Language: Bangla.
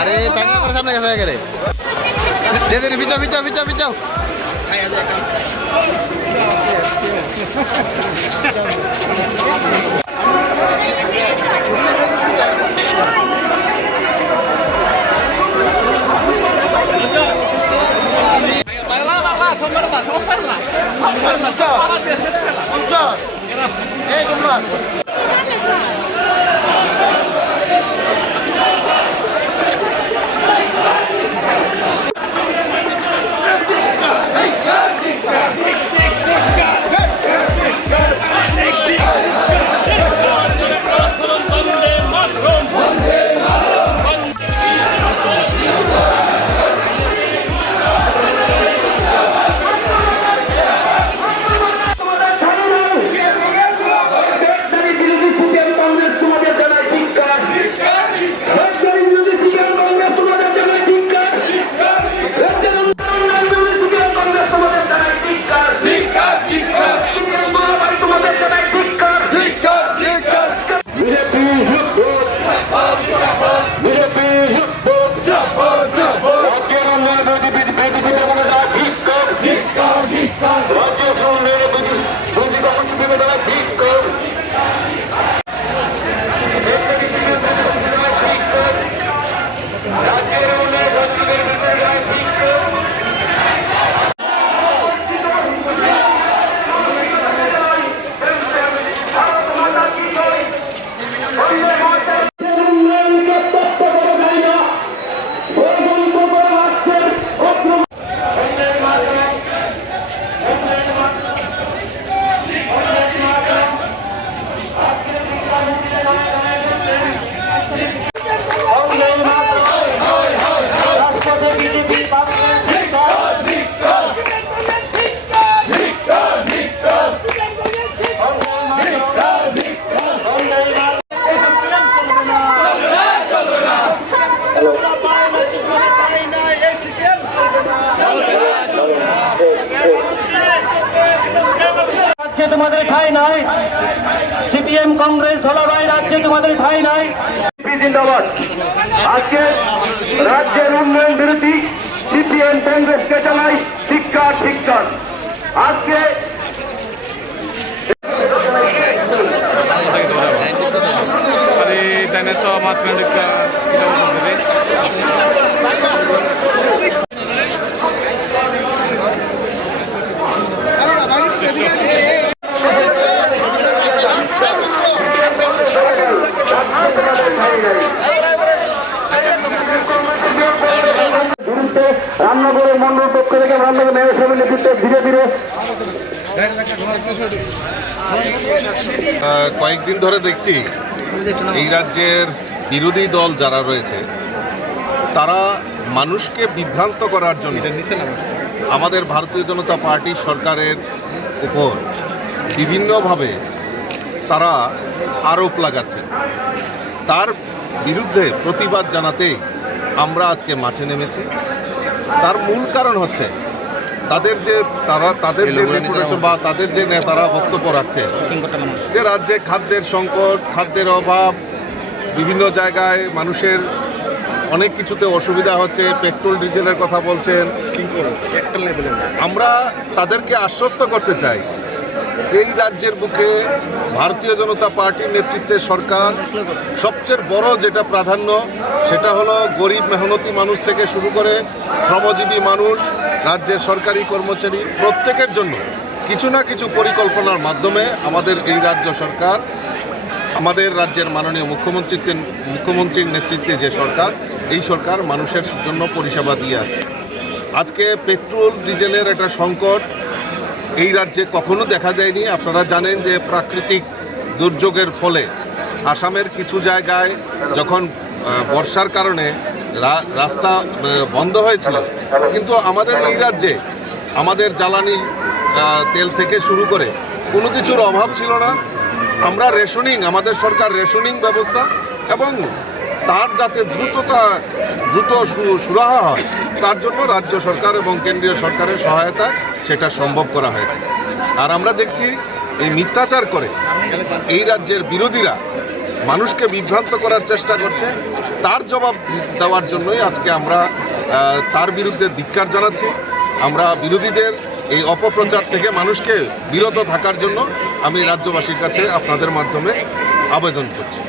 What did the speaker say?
আরে তাই না আমার সামনে গেছে একেবারে দে দে পিছাও পিছাও পিছাও পিছাও এই Congratulations. রাজ্যে তোমাদের ঠাঁই নাই। সিপিএম কংগ্রেস ধলাবাই রাজ্যে তোমাদের ঠাঁই নাই। জিন্দাবাদ। আজকে রাজ্যের উন্নয়ন বিরোধী সিপিএম কংগ্রেসকে জানাই শিক্ষার শিক্ষার আজকে Hari dinosaur makan dekat রান্নাঘরের মন্ডল পক্ষ থেকে রান্নাঘর মেয়র সাহেবের নেতৃত্বে ধীরে ধীরে। কয়েকদিন ধরে দেখছি এই রাজ্যের বিরোধী দল যারা রয়েছে, তারা মানুষকে বিভ্রান্ত করার জন্য আমাদের ভারতীয় জনতা পার্টি সরকারের উপর বিভিন্নভাবে তারা আরোপ লাগাচ্ছে। তার বিরুদ্ধে প্রতিবাদ জানাতেই আমরা আজকে মাঠে নেমেছি। তার মূল কারণ হচ্ছে তাদের যে তারা তাদের যে ডেপুটেশন বা তাদের যে নেতারা বক্তব্য রাখছে যে রাজ্যে খাদ্যের সংকট খাদ্যের অভাব বিভিন্ন জায়গায় মানুষের অনেক কিছুতে অসুবিধা হচ্ছে পেট্রোল ডিজেলের কথা বলছেন। আমরা তাদেরকে আশ্বস্ত করতে চাই এই রাজ্যের বুকে ভারতীয় জনতা পার্টির নেতৃত্বে সরকার সবচেয়ে বড় যেটা প্রাধান্য, সেটা হলো গরিব মেহনতি মানুষ থেকে শুরু করে শ্রমজীবী মানুষ, রাজ্যের সরকারি কর্মচারী প্রত্যেকের জন্য কিছু না কিছু পরিকল্পনার মাধ্যমে আমাদের এই রাজ্য সরকার, আমাদের রাজ্যের মাননীয় মুখ্যমন্ত্রীর মুখ্যমন্ত্রীর নেতৃত্বে যে সরকার, এই সরকার মানুষের জন্য পরিষেবা দিয়ে আসছে। আজকে পেট্রোল, ডিজেলের একটা সংকট এই রাজ্যে কখনো দেখা যায়নি আপনারা জানেন যে প্রাকৃতিক দুর্যোগের ফলে আসামের কিছু জায়গায় যখন বর্ষার কারণে রাস্তা বন্ধ হয়েছিল, কিন্তু আমাদের এই রাজ্যে আমাদের জ্বালানি তেল থেকে শুরু করে কোনো কিছুর অভাব ছিল না। আমরা রেশনিং, আমাদের সরকার রেশনিং ব্যবস্থা এবং তার যাতে দ্রুততা, দ্রুত সুরাহা হয় তার জন্য রাজ্য সরকার এবং কেন্দ্রীয় সরকারের সহায়তা সেটা সম্ভব করা হয়েছে। আর আমরা দেখছি এই মিথ্যাচার করে এই রাজ্যের বিরোধীরা মানুষকে বিভ্রান্ত করার চেষ্টা করছে। তার জবাব দেওয়ার জন্যই আজকে আমরা তার বিরুদ্ধে ধিক্কার জানাচ্ছি। আমরা বিরোধীদের এই অপপ্রচার থেকে মানুষকে বিরত থাকার জন্য আমি রাজ্যবাসীর কাছে আপনাদের মাধ্যমে আবেদন করছি।